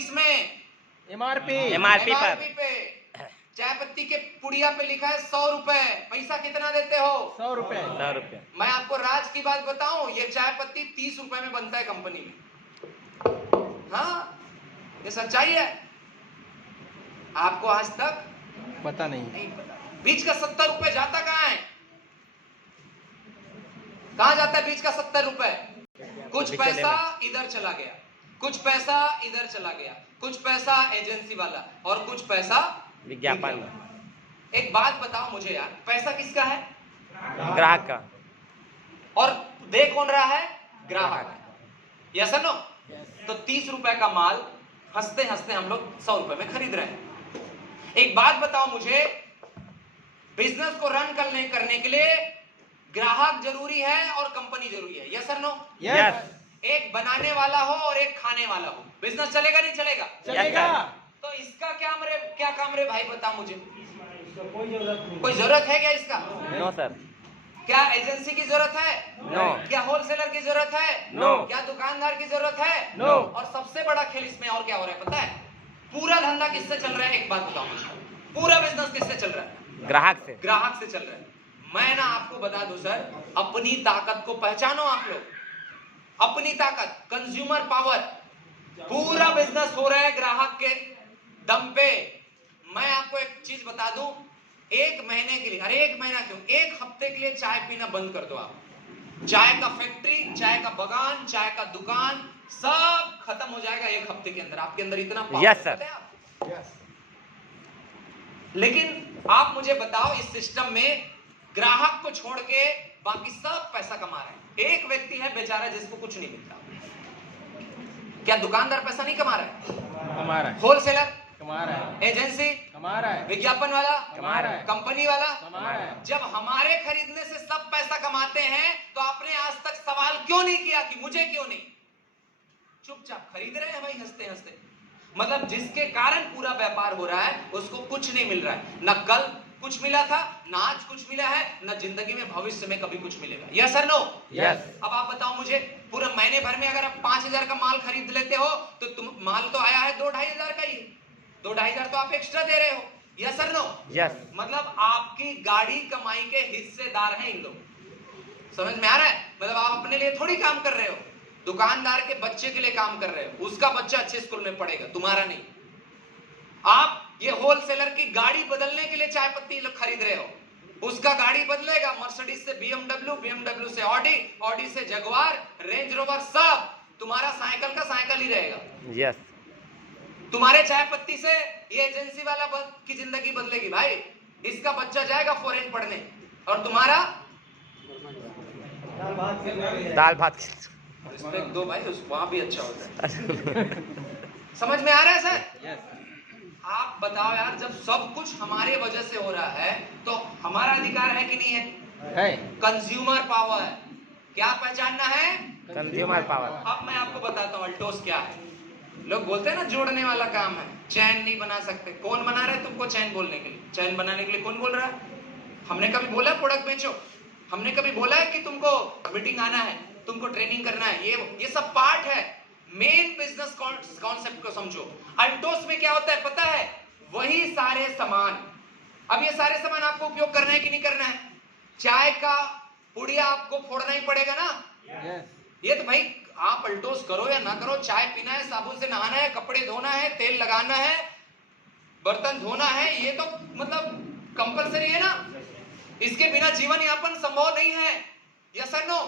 किसमें? एमआरपी पे। चाय पत्ती के पुड़िया पे लिखा है 100 रुपए। पैसा कितना देते हो? 100 रुपए। मैं आपको राज की बात बताऊं, ये चाय पत्ती 30 रुपए में बनता है कंपनी में। हाँ, ये सच्चाई है। आपको आज तक पता नहीं पता। बीच का 70 रुपए जाता कहाँ है? कहाँ जाता है बीच का 70 रुपए? कुछ पैसा इधर चला गया, कुछ पैसा इधर चला गया, कुछ पैसा एजेंसी वाला और कुछ पैसा विज्ञापन। एक बात बताओ मुझे यार, पैसा किसका है? ग्राहक का। और दे कौन रहा है? ग्राहक। Yes no? तो 30 रुपए का माल हंसते हंसते हम लोग 100 रुपए में खरीद रहे हैं। एक बात बताओ मुझे, बिजनेस को रन करने के लिए ग्राहक जरूरी है और कंपनी जरूरी है। यस और नो? यस। एक बनाने वाला हो और एक खाने वाला हो, बिजनेस चलेगा नहीं चलेगा? चलेगा। तो इसका क्या काम रे भाई, बता मुझे। कोई जरूरत है क्या इसका? No sir. क्या एजेंसी की जरूरत है? नो। क्या होलसेलर की जरूरत है? नो। क्या दुकानदार की जरूरत है? नो। और सबसे बड़ा खेल इसमें और क्या हो रहा है पता है? पूरा धंधा किससे चल रहा है? एक बात बताओ मुझे, पूरा बिजनेस किससे चल रहा है? ग्राहक से। ग्राहक से चल रहा है। मैं ना आपको बता दूं सर, अपनी ताकत को पहचानो आप लोग। अपनी ताकत, कंज्यूमर पावर, पूरा बिजनेस हो रहा है ग्राहक के दम पे। मैं आपको एक चीज बता दूं, एक महीने के लिए, अरे एक महीना क्यों, एक हफ्ते के लिए चाय पीना बंद कर दो आप। चाय का फैक्ट्री, चाय का बगान, चाय का दुकान सब खत्म हो जाएगा एक हफ्ते के अंदर। आपके अंदर इतना पावर यस सर। है। लेकिन आप मुझे बताओ, इस सिस्टम में ग्राहक को छोड़ के बाकी सब पैसा कमा रहे हैं। एक व्यक्ति है बेचारा जिसको कुछ नहीं मिलता। क्या दुकानदार पैसा नहीं कमा रहा है? कमा रहा है। होलसेलर कमा रहा है। एजेंसी कमा रहा है। विज्ञापन वाला कमा रहा है। कंपनी वाला कमा रहा है। जब हमारे खरीदने से सब पैसा कमाते हैं तो आपने आज तक सवाल क्यों नहीं किया कि मुझे क्यों नहीं? चुपचाप खरीद रहे हैं भाई, हंसते हंसते। मतलब जिसके कारण पूरा व्यापार हो रहा है उसको कुछ नहीं मिल रहा है। ना कल कुछ मिला था, ना आज कुछ मिला है, ना जिंदगी में भविष्य में कभी कुछ मिलेगा। Yes sir no? यस। अब आप बताओ मुझे, पूरा महीने भर में अगर आप 5,000 का माल खरीद लेते हो तो तुम माल तो आया है 2-2,500 का ही, 2-2,500 तो आप एक्स्ट्रा दे रहे हो। Yes sir no? यस। मतलब आपकी गाड़ी कमाई के हिस्सेदार हैं इन लोग। समझ में आ रहा है? मतलब आप अपने लिए थोड़ी काम कर रहे हो, दुकानदार के बच्चे के लिए काम कर रहे हो। उसका बच्चा अच्छे स्कूल में पढ़ेगा, तुम्हारा नहीं। आप ये होलसेलर की गाड़ी बदलने के लिए चाय पत्ती खरीद रहे हो, उसका गाड़ी बदलेगा, मर्सिडीज से बीएमडब्ल्यू, बीएमडब्ल्यू से ऑडी, ऑडी से जगुआर, रेंज रोवर, सब तुम्हारा साइकिल का साइकिल ही रहेगा। यस। तुम्हारे चाय पत्ती से ये एजेंसी वाला की जिंदगी बदलेगी भाई। इसका बच्चा जाएगा फॉरेन पढ़ने और तुम्हारा दाल भात। रिस्पेक्ट दो भाई, वहां भी अच्छा होता है। समझ में आ रहा है सर? आप बताओ यार, जब सब कुछ हमारे वजह से हो रहा है तो हमारा अधिकार है कि नहीं है? Consumer power. क्या पहचानना है? Consumer power. अब मैं आपको बताता हूँ अल्टोस क्या है। लोग बोलते हैं ना जोड़ने वाला काम है, चैन नहीं बना सकते। कौन बना रहा है तुमको चैन बोलने के लिए? चैन बनाने के लिए कौन बोल रहा है? हमने कभी बोला प्रोडक्ट बेचो? हमने कभी बोला है कि तुमको मीटिंग आना है, तुमको ट्रेनिंग करना है? ये सब पार्ट है। मेन बिजनेस कॉन्सेप्ट को समझो। अल्टोस में क्या होता है पता है? वही सारे सामान। अब ये सारे सामान आपको उपयोग करना है कि नहीं करना है? चाय का पुड़िया आपको फोड़ना ही पड़ेगा ना? ये तो भाई आप अल्टोस करो या ना करो, चाय पीना है, साबुन से नहाना है, कपड़े धोना है, तेल लगाना है, बर्तन धोना है, ये तो मतलब कंपलसरी है ना। इसके बिना जीवन यापन संभव नहीं है। यस और नो?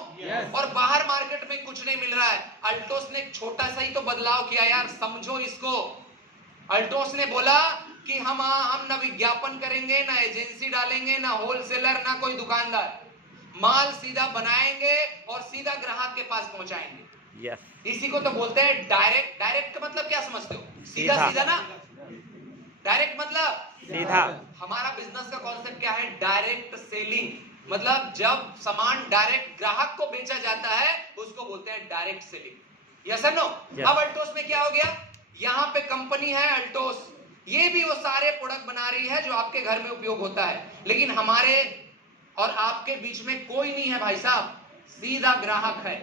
और बाहर मार्केट में कुछ नहीं मिल रहा है। अल्टोस ने एक छोटा सा ही तो बदलाव किया यार, समझो इसको। अल्टोस ने बोला कि हम ना विज्ञापन करेंगे, ना एजेंसी डालेंगे, ना होलसेलर, ना कोई दुकानदार। माल सीधा बनाएंगे और सीधा ग्राहक के पास पहुंचाएंगे। यस। इसी को तो बोलते हैं डायरेक्ट। डायरेक्ट का मतलब क्या समझते हो? सीधा सीधा ना। डायरेक्ट मतलब सीधा। हमारा बिजनेस का कॉन्सेप्ट क्या है? Direct selling. मतलब जब सामान डायरेक्ट ग्राहक को बेचा जाता है उसको बोलते हैं डायरेक्ट सेलिंग। यस और नो? अब अल्टोस में क्या हो गया? यहाँ पे कंपनी है अल्टोस, ये भी वो सारे प्रोडक्ट बना रही है जो आपके घर में उपयोग होता है, लेकिन हमारे और आपके बीच में कोई नहीं है भाई साहब, सीधा ग्राहक है।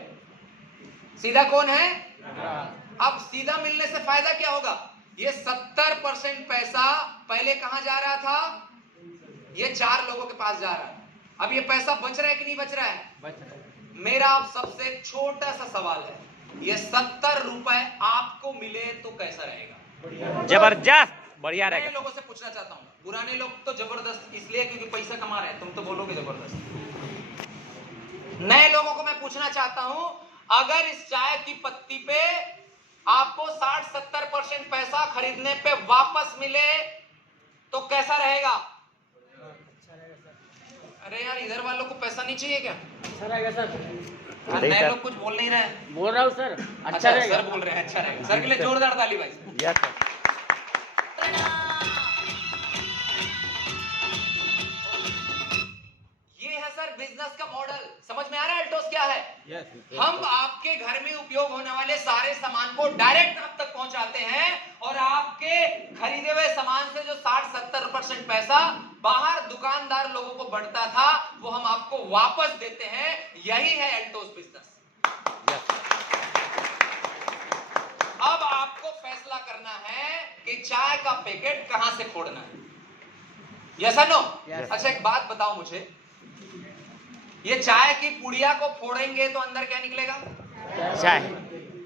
सीधा कौन है? अब सीधा मिलने से फायदा क्या होगा? ये 70% पैसा पहले कहां जा रहा था? ये 4 लोगों के पास जा रहा है। अब ये पैसा बच रहा है कि नहीं बच रहा है? मेरा आप सबसे छोटा सा सवाल है, ये 70 रुपए आपको मिले तो कैसा रहेगा? जबरदस्त, बढ़िया नए रहेगा। लोगों से पूछना चाहता हूं, पुराने लोग तो जबरदस्त इसलिए क्योंकि पैसा कमा रहे हैं, तुम तो बोलोगे जबरदस्त। नए लोगों को मैं पूछना चाहता हूं, अगर इस चाय की पत्ती पे आपको 60-70% पैसा खरीदने पे वापस मिले तो कैसा रहेगा? अरे यार, इधर वालों को पैसा नहीं चाहिए क्या? अच्छा रहेगा सर। नए लोग कुछ बोल नहीं रहे हैं। बोल रहा हूँ सर, अच्छा सर बोल रहे हैं, अच्छा रहेगा। सर के लिए जोरदार ताली भाई। Yes sir. ये है सर बिजनेस का मॉडल। समझ में आ रहा है अल्टोस क्या है? हम आपके घर में उपयोग होने वाले सारे सामान को डायरेक्ट आप तक पहुंचाते हैं और आपके खरीदे हुए सामान से जो 60-70% पैसा बाहर दुकानदार लोगों को बढ़ता था वो हम आपको वापस देते हैं। यही है अल्टोस बिजनेस। अब आपको फैसला करना है कि चाय का पैकेट कहां से फोड़ना है। यस या नो? अच्छा एक बात बताओ मुझे, ये चाय की पुड़िया को फोड़ेंगे तो अंदर क्या निकलेगा? चाय।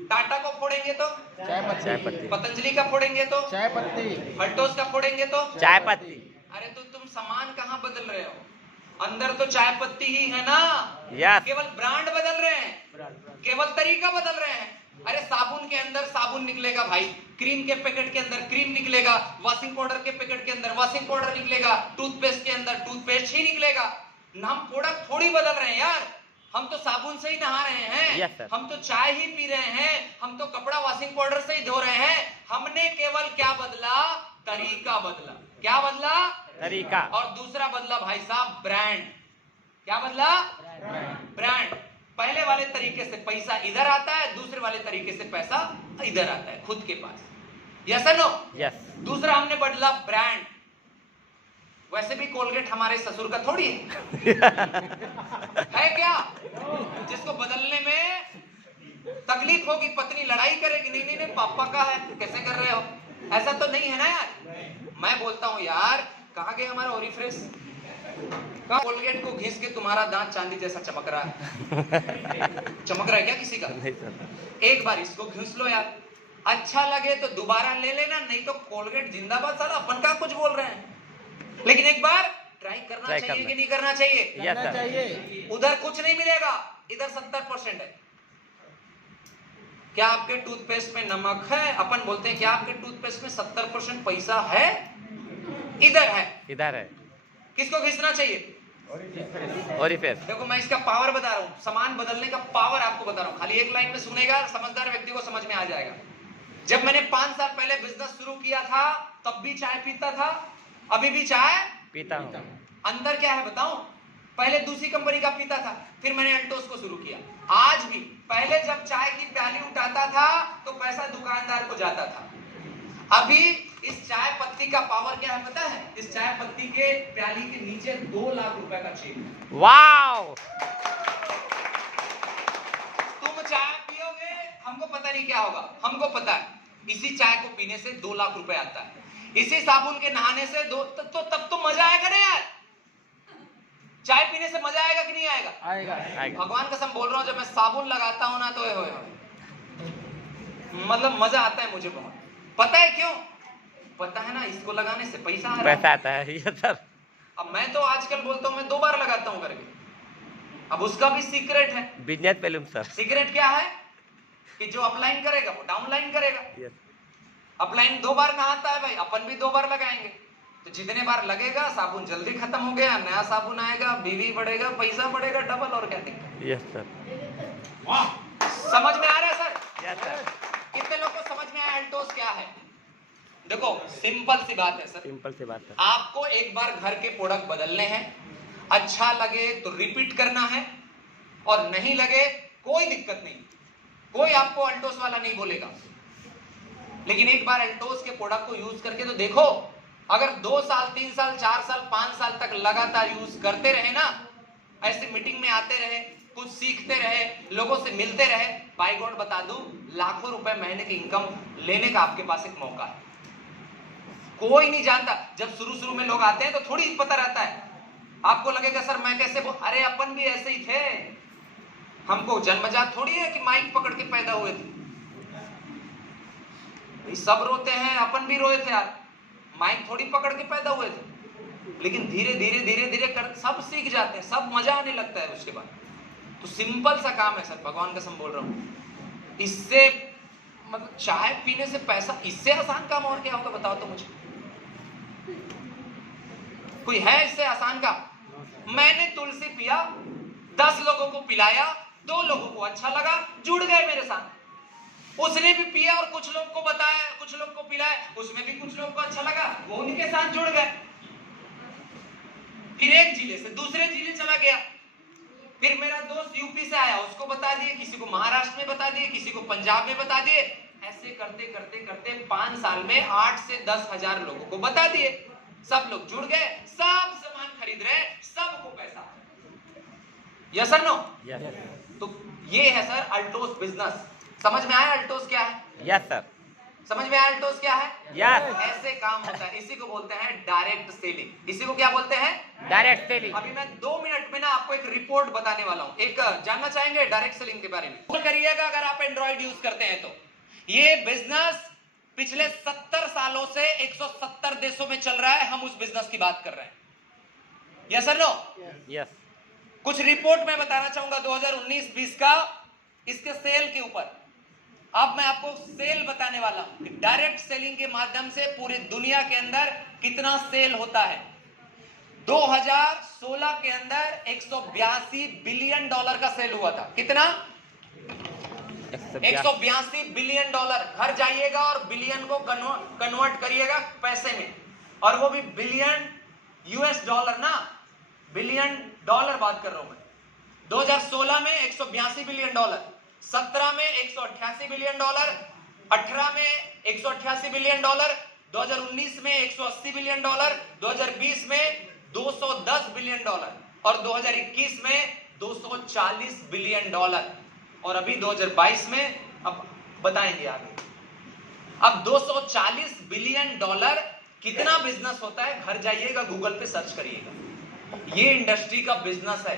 टाटा को फोड़ेंगे तो चाय पत्ती। पतंजलि का फोड़ेंगे तो चाय पत्ती, हल्टोस का फोड़ेंगे तो चाय पत्ती। अरे तो तुम सामान कहां बदल रहे हो? अंदर तो चाय पत्ती ही है ना। यस। केवल ब्रांड बदल रहे हैं, केवल तरीका बदल रहे हैं। अरे साबुन के अंदर साबुन निकलेगा भाई, क्रीम के पैकेट के अंदर क्रीम निकलेगा, वॉशिंग पाउडर के पैकेट के अंदर वॉशिंग पाउडर निकलेगा, टूथपेस्ट के अंदर टूथपेस्ट ही निकलेगा। हम प्रोडक्ट थोड़ी बदल रहे हैं यार, हम तो साबुन से ही नहा रहे हैं। Yes, sir. हम तो चाय ही पी रहे हैं, हम तो कपड़ा वॉशिंग पाउडर से ही धो रहे हैं। हमने केवल क्या बदला? तरीका बदला। क्या बदला? तरीका। और दूसरा बदला भाई साहब ब्रांड। क्या बदला? ब्रांड। पहले वाले तरीके से पैसा इधर आता है, दूसरे वाले तरीके से पैसा इधर आता है खुद के पास। यस या नो? यस। दूसरा हमने बदला ब्रांड। वैसे भी कोलगेट हमारे ससुर का थोड़ी है क्या? जिसको बदलने में तकलीफ होगी, पत्नी लड़ाई करेगी, नहीं नहीं नहीं पापा का है, कैसे कर रहे हो? ऐसा तो नहीं है ना यार। मैं बोलता हूं यार, कहां गए हमारा ओरिफ्रेश? कहां? कोलगेट को घिस के तुम्हारा दांत चांदी जैसा चमक रहा है। चमक रहा है क्या किसी का? नहीं सर। एक बार इसको घिस लो यार, अच्छा लगे तो दोबारा ले लेना, नहीं तो कोलगेट जिंदाबाद। साला अपन का कुछ बोल रहे हैं, लेकिन एक बार ट्राई करना चाहिए कि नहीं करना चाहिए? यस करना सर। चाहिए। उधर कुछ नहीं मिलेगा, इधर 70% है। क्या आपके टूथपेस्ट में नमक है? अपन बोलते हैं क्या आपके टूथपेस्ट में 70% पैसा है? इधर है। इधर है। किसको घिसना चाहिए? ओरिफेस। देखो मैं इसका पावर बता रहा हूं, सामान बदलने का पावर आपको बता रहा हूं। खाली एक लाइन में सुनेगा, समझदार व्यक्ति को समझ में आ जाएगा। जब मैंने 5 साल पहले बिजनेस शुरू किया था तब भी चाय पीता था, अभी भी चाय पीता हूँ। अंदर क्या है बताऊं? पहले दूसरी कंपनी का पीता था, फिर मैंने अल्टोस को शुरू किया। आज भी पहले जब चाय की प्याली उठाता था तो पैसा दुकानदार को जाता था। अभी इस चाय पत्ती का पावर क्या है पता है? इस चाय पत्ती के प्याली के नीचे 2 लाख रुपए का चेक है। वाओ। तुम चाय पियोगे, हमको पता नहीं क्या होगा, हमको पता है इसी चाय को पीने से 2 लाख रुपए आता है। इसी साबुन के नहाने से तब तो मजा आएगा ना यार। चाय पीने से मजा आएगा कि नहीं आएगा? आएगा। भगवान कसम बोल रहा हूं, जब मैं साबुन लगाता हूं ना तो मतलब मजा आता है मुझे बहुत। पता है क्यों? पता है ना, इसको लगाने से पैसा आ रहा है। पैसा आता है। Yes sir. अब मैं तो आजकल बोलता हूं मैं 2 बार लगाता हूं करके। अब उसका भी सीक्रेट है। Business पेलूम sir. सीक्रेट क्या है? कि जो अपलाइन करेगा वो डाउनलाइन करेगा। यस। अपलाइन 2 बार नहाता है भाई, अपन भी 2 बार लगाएंगे। तो जितने बार लगेगा साबुन जल्दी खत्म हो गया, नया साबुन आएगा, बीवी बढ़ेगा, पैसा बढ़ेगा डबल, और क्या दिक्कत? Yes sir. समझ में आ रहा है सर? Yes sir. कितने लोग को समझ में आया अल्टोस क्या है? देखो सिंपल सी बात है सर, सिंपल सी बात है। आपको एक बार घर के प्रोडक्ट बदलने हैं, अच्छा लगे तो रिपीट करना है, और नहीं लगे कोई दिक्कत नहीं, कोई आपको अल्टोस वाला नहीं बोलेगा। लेकिन एक बार अल्टोस के प्रोडक्ट को यूज करके तो देखो। अगर 2 साल 3 साल 4 साल 5 साल तक लगातार यूज करते रहे ना, ऐसे मीटिंग में आते रहे, कुछ सीखते रहे, लोगों से मिलते रहे, बाय गॉड बता दूं, लाखों रुपए महीने की इनकम लेने का आपके पास एक मौका है। कोई नहीं जानता। जब शुरू शुरू में लोग आते हैं तो थोड़ी पता रहता है, आपको लगेगा सर मैं कैसे अरे अपन भी ऐसे ही थे, हमको जन्मजात थोड़ी है कि माइक पकड़ के पैदा हुए थे। सब रोते हैं, अपन भी रोए थे यार, माइक थोड़ी पकड़ के पैदा हुए थे। लेकिन धीरे धीरे धीरे धीरे कर सब सीख जाते हैं, सब मजा आने लगता है उसके बाद। तो सिंपल सा काम है सर, भगवान कसम बोल रहा हूं। इससे मतलब चाय पीने से पैसा, इससे आसान काम और क्या होगा बताओ तो मुझे, कोई है इससे आसान काम? मैंने तुलसी पिया, 10 लोगों को पिलाया, 2 लोगों को अच्छा लगा, जुड़ गए मेरे साथ। उसने भी पिया और कुछ लोग को बताया, कुछ लोग को पिलाया, उसमें भी कुछ लोग को अच्छा लगा, वो उनके साथ जुड़ गए। फिर एक जिले से दूसरे जिले चला गया, फिर मेरा दोस्त यूपी से आया, उसको बता दिए, किसी को महाराष्ट्र में बता दिए, किसी को पंजाब में बता दिए। ऐसे करते करते करते 5 साल में 8 से 10 हजार लोगों को बता दिए। सब लोग जुड़ गए, सब सामान खरीद रहे, सबको पैसा। यस और नो? तो ये है सर अल्टोस बिजनेस। समझ में आया अल्टोस क्या है? Yes sir. समझ में आया अल्टोस क्या है? यस। ऐसे काम होता है, इसी को बोलते हैं डायरेक्ट सेलिंग। इसी को क्या बोलते हैं? Direct selling. अभी मैं 2 मिनट में ना आपको एक रिपोर्ट बताने वाला हूं। एक जानना चाहेंगे डायरेक्ट सेलिंग के बारे में? करिएगा अगर आप एंड्रॉइड यूज करते हैं तो। ये बिजनेस पिछले 70 सालों से 170 देशों में चल रहा है। हम उस बिजनेस की बात कर रहे हैं। Yes sir no? यस। कुछ रिपोर्ट में बताना चाहूंगा 2019-20 का इसके सेल के ऊपर। अब मैं आपको सेल बताने वाला हूं कि डायरेक्ट सेलिंग के माध्यम से पूरी दुनिया के अंदर कितना सेल होता है। 2016 के अंदर 182 बिलियन डॉलर का सेल हुआ था। कितना? 182 बिलियन डॉलर। घर जाइएगा और बिलियन को कन्वर्ट करिएगा पैसे में, और वो भी बिलियन यूएस डॉलर ना, बिलियन डॉलर बात कर रहा हूं मैं। 2016 में 182 बिलियन डॉलर, 17 में 188 बिलियन डॉलर, 18 में 188 बिलियन डॉलर, 2019 में 180 बिलियन डॉलर, 2020 में 210 बिलियन डॉलर, और 2021 में 240 बिलियन डॉलर, और अभी 2022 में, अब बताएंगे आगे। अब 240 बिलियन डॉलर कितना बिजनेस होता है, घर जाइएगा गूगल पे सर्च करिएगा। ये इंडस्ट्री का बिजनेस है।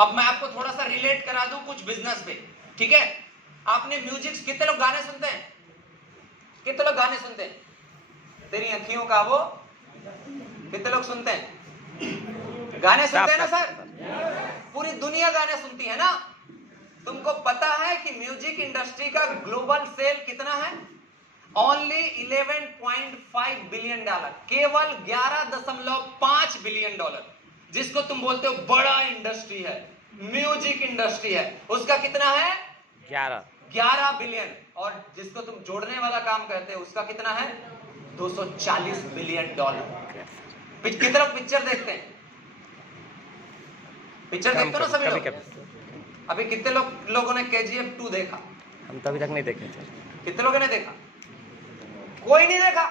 अब मैं आपको थोड़ा सा रिलेट करा दूं कुछ बिजनेस पे, ठीक है? आपने म्यूजिक, कितने लोग गाने सुनते हैं? कितने लोग गाने सुनते हैं? तेरी अखियों का वो, कितने लोग सुनते हैं? गाने सुनते हैं ना सर? पूरी दुनिया गाने सुनती है ना? तुमको पता है कि म्यूजिक इंडस्ट्री का ग्लोबल सेल कितना है? ओनली 11.5 बिलियन डॉलर, केवल 11.5 बिलियन डॉलर, जिसको तुम बोलते हो बड़ा इंडस्ट्री है, म्यूजिक इंडस्ट्री है, उसका कितना है? 11 बिलियन। और जिसको तुम जोड़ने वाला काम कहते हो उसका कितना है? 240 बिलियन डॉलर। कितने लोग पिक्चर देखते हैं? पिक्चर देखते हो ना सभी लोग? अभी कितने लोगों ने KGF 2 देखा? हम तो अभी तक नहीं देखे सर। कितने लोगों ने देखा? कोई नहीं देखा?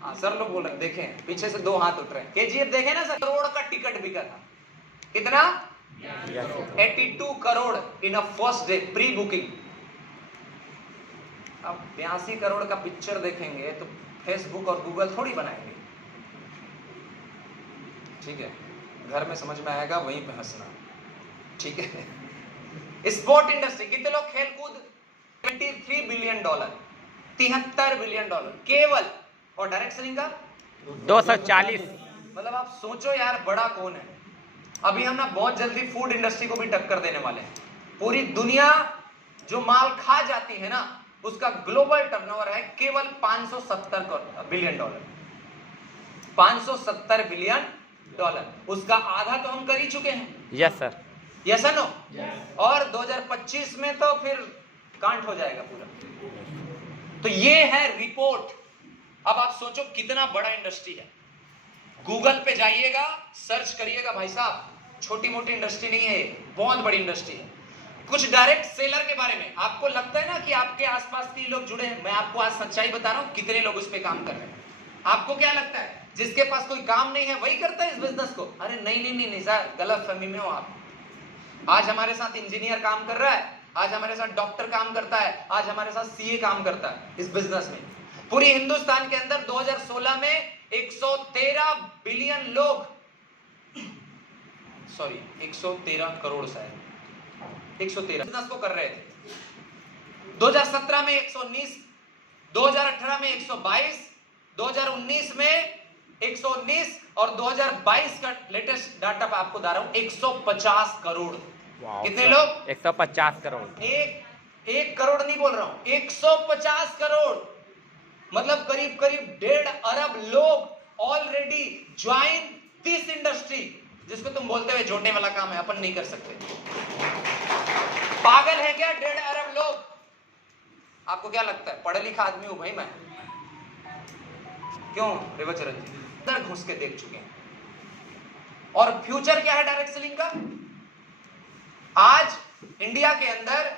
हाँ सर लोग बोल रहे देखे, पीछे से 2 हाथ उठ रहे हैं। KGF देखे ना सर? करोड़ का टिकट बिका था। कितना? 82 crore in a first day, pre booking. अब 82 करोड़ का पिक्चर देखेंगे तो फेसबुक और गूगल थोड़ी बनाएंगे, ठीक है? घर में समझ में आएगा, वहीं पे हंसना, ठीक है? स्पोर्ट इंडस्ट्री, कितने लोग खेल कूद? 23 बिलियन डॉलर, 73 बिलियन डॉलर केवल। और डायरेक्ट सेलिंग का 240। मतलब आप सोचो यार बड़ा कौन है। अभी हम ना बहुत जल्दी फूड इंडस्ट्री को भी टक्कर देने वाले हैं। पूरी दुनिया जो माल खा जाती है ना, उसका ग्लोबल टर्नओवर है केवल 570 बिलियन डॉलर। 570 बिलियन डॉलर, उसका आधा तो हम कर ही चुके हैं। Yes sir. Yes no? और 2025 में तो फिर कांट हो जाएगा पूरा। तो ये है रिपोर्ट। अब आप सोचो कितना बड़ा इंडस्ट्री है। गूगल पे जाइएगा, सर्च करिएगा भाई साहब, छोटी मोटी इंडस्ट्री नहीं है, बहुत बड़ी इंडस्ट्री है। कुछ डायरेक्ट सेलर के बारे में आपको लगता है ना कि आपके आसपास के लोग जुड़े हैं? मैं आपको आज सच्चाई बता रहा हूं, कितने लोग उस पे काम कर रहे हैं। आपको क्या लगता है जिसके पास कोई काम नहीं है वही करता है इस बिजनेस को? अरे नहीं नहीं नहीं, नहीं सर, गलत फहमी में हो आप। आज हमारे साथ इंजीनियर काम कर रहा है, आज हमारे साथ डॉक्टर काम करता है, आज हमारे साथ सीए काम करता है इस बिजनेस में। पूरी हिंदुस्तान के अंदर 2016 में 113 बिलियन लोग, सॉरी 113 करोड़ शायद 113 बिजनेस को कर रहे थे। 2017 में 119, 2018 में 122, 2019 में 119 और 2022 का लेटेस्ट डाटा आपको बता रहा हूं 150 करोड़। कितने लोग? 150 करोड़। एक करोड़ नहीं बोल रहा हूं, 150 करोड़, मतलब करीब करीब 1.5 अरब लोग ऑलरेडी ज्वाइन दिस इंडस्ट्री, जिसको तुम बोलते हुए झोटने वाला काम है, अपन नहीं कर सकते। पागल है क्या 1.5 अरब लोग? आपको क्या लगता है पढ़ा लिखा आदमी हूं भाई मैं? क्यों रेवचरण जी अंदर घुस के देख चुके हैं। और फ्यूचर क्या है डायरेक्ट सेलिंग का? आज इंडिया के अंदर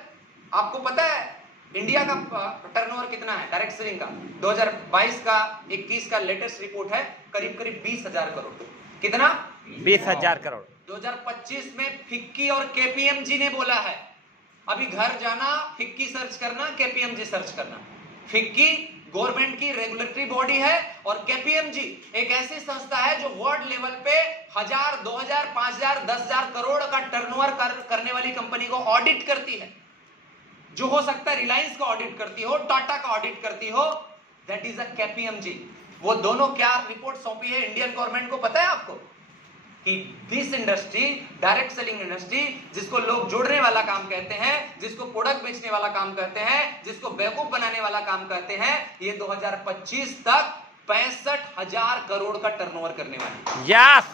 आपको पता है इंडिया का टर्नओवर कितना है डायरेक्ट सेलिंग का? 2022 का 21 का लेटेस्ट रिपोर्ट है करीब करीब 20,000 करोड़। कितना? 20,000 करोड़। 2025 में फिक्की और केपीएमजी ने बोला है, अभी घर जाना, फिक्की सर्च करना, केपीएमजी सर्च करना। फिक्की गवर्नमेंट की रेगुलेटरी बॉडी है और केपीएमजी एक ऐसी संस्था है जो वर्ल्ड लेवल पे 1000, 2000, 5000, 10,000 करोड़ का टर्नओवर करने वाली कंपनी को ऑडिट करती है। जो हो सकता है रिलायंस का ऑडिट करती हो, टाटा का ऑडिट करती हो, दैट इज अ केपीएमजी। वो दोनों क्या रिपोर्ट सौंपी है इंडियन गवर्नमेंट को पता है आपको? कि this industry, direct selling industry, जिसको लोग जोड़ने वाला काम कहते हैं, जिसको प्रोडक्ट बेचने वाला काम कहते हैं, जिसको बेवकूफ बनाने वाला काम कहते हैं, ये 2025 तक 65,000 करोड़ का टर्नओवर करने वाली। यस।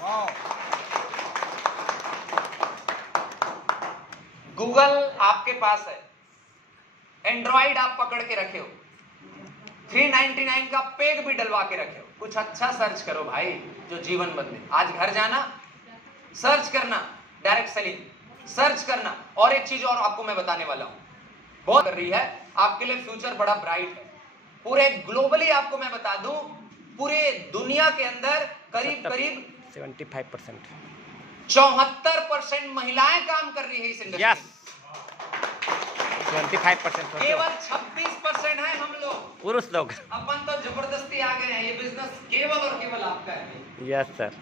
गूगल आपके पास है, एंड्रॉइड आप पकड़ के रखे हो, 399 का पेग भी डलवा के रखे हो, कुछ अच्छा सर्च करो भाई जो जीवन बदले। आज घर जाना, सर्च करना, डायरेक्ट सेलिंग सर्च करना। और एक चीज और आपको मैं बताने वाला हूं, बहुत कर रही है आपके लिए, फ्यूचर बड़ा ब्राइट है। पूरे ग्लोबली आपको मैं बता दूं, पूरे दुनिया के अंदर करीब करीब 75%। 74% महिलाएं काम कर रही है इस इंडस्ट्री यस। में। 25% केवल 26% है हम लोग पुरुष लोग। अपन तो जबरदस्ती आ गए हैं। ये बिजनेस केवल और केवल आपका है। Yes sir.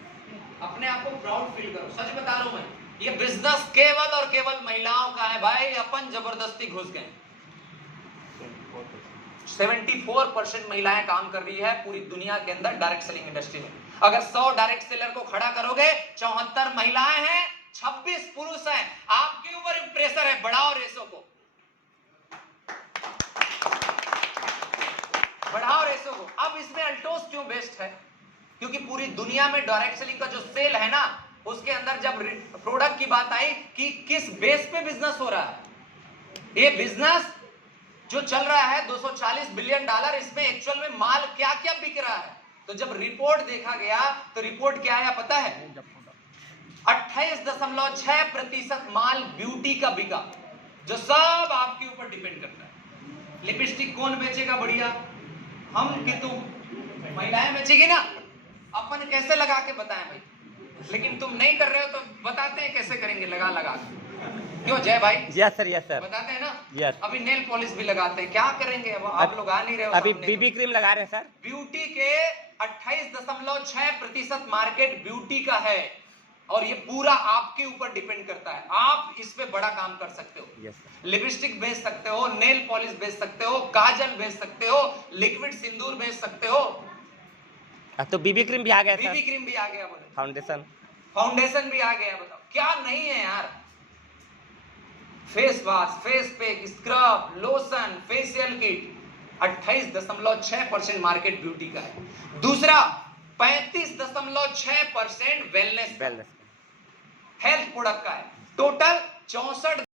अपने आप को प्राउड फील करो, सच बता रहा हूं मैं, ये बिजनेस केवल और केवल महिलाओं का है भाई। अपन जबरदस्ती घुस गए। 74% महिलाएं काम कर रही है पूरी दुनिया के अंदर डायरेक्ट सेलिंग इंडस्ट्री में। अगर 100 डायरेक्ट सेलर को खड़ा करोगे, 74 महिलाएं हैं, 26 पुरुष हैं। आपके ऊपर प्रेशर है, बढ़ाओ रेशो को, बढ़ाओ रेशो को। अब इसमें अल्टोस क्यों बेस्ट है? क्योंकि पूरी दुनिया में डायरेक्ट सेलिंग का जो सेल है ना, उसके अंदर जब प्रोडक्ट की बात आई कि किस बेस पे बिजनेस हो रहा है, ये बिजनेस जो चल रहा है $240 बिलियन, इसमें एक्चुअल में माल क्या क्या बिक रहा है। तो जब रिपोर्ट देखा गया तो रिपोर्ट क्या आया पता है? 28.6% माल ब्यूटी का बिका, जो सब आपके ऊपर डिपेंड करता है। लिपस्टिक कौन बेचेगा बढ़िया? हम कि तुम? महिलाएं बेचेगी ना। अपन कैसे लगा के बताएं भाई? लेकिन तुम नहीं कर रहे हो तो बताते हैं कैसे करेंगे, लगा लगा के। क्यों जय भाई? Yes sir, yes sir. बताते हैं ना। यस। अभी नेल पॉलिश भी लगाते हैं, क्या करेंगे? अब आप लोग आ नहीं रहे हो। अभी सामने। बीबी क्रीम लगा रहे हैं सर। ब्यूटी के 28.6% मार्केट ब्यूटी का है और ये पूरा आपके ऊपर डिपेंड करता है। आप इस पे बड़ा काम कर सकते हो। Yes sir. लिपस्टिक बेच सकते हो, नेल पॉलिश बेच सकते हो, काजल बेच सकते हो, लिक्विड सिंदूर बेच सकते हो। अब तो बीबी क्रीम भी आ गया बीबी सर। क्रीम भी आ गया, बोले फाउंडेशन भी आ गया। बताओ क्या नहीं है यार? Face wash, face pack, scrub, lotion, facial kit, 28.6% market beauty का है। दूसरा 35.6% वेलनेस वेलनेस हेल्थ प्रोडक्ट का है। टोटल 64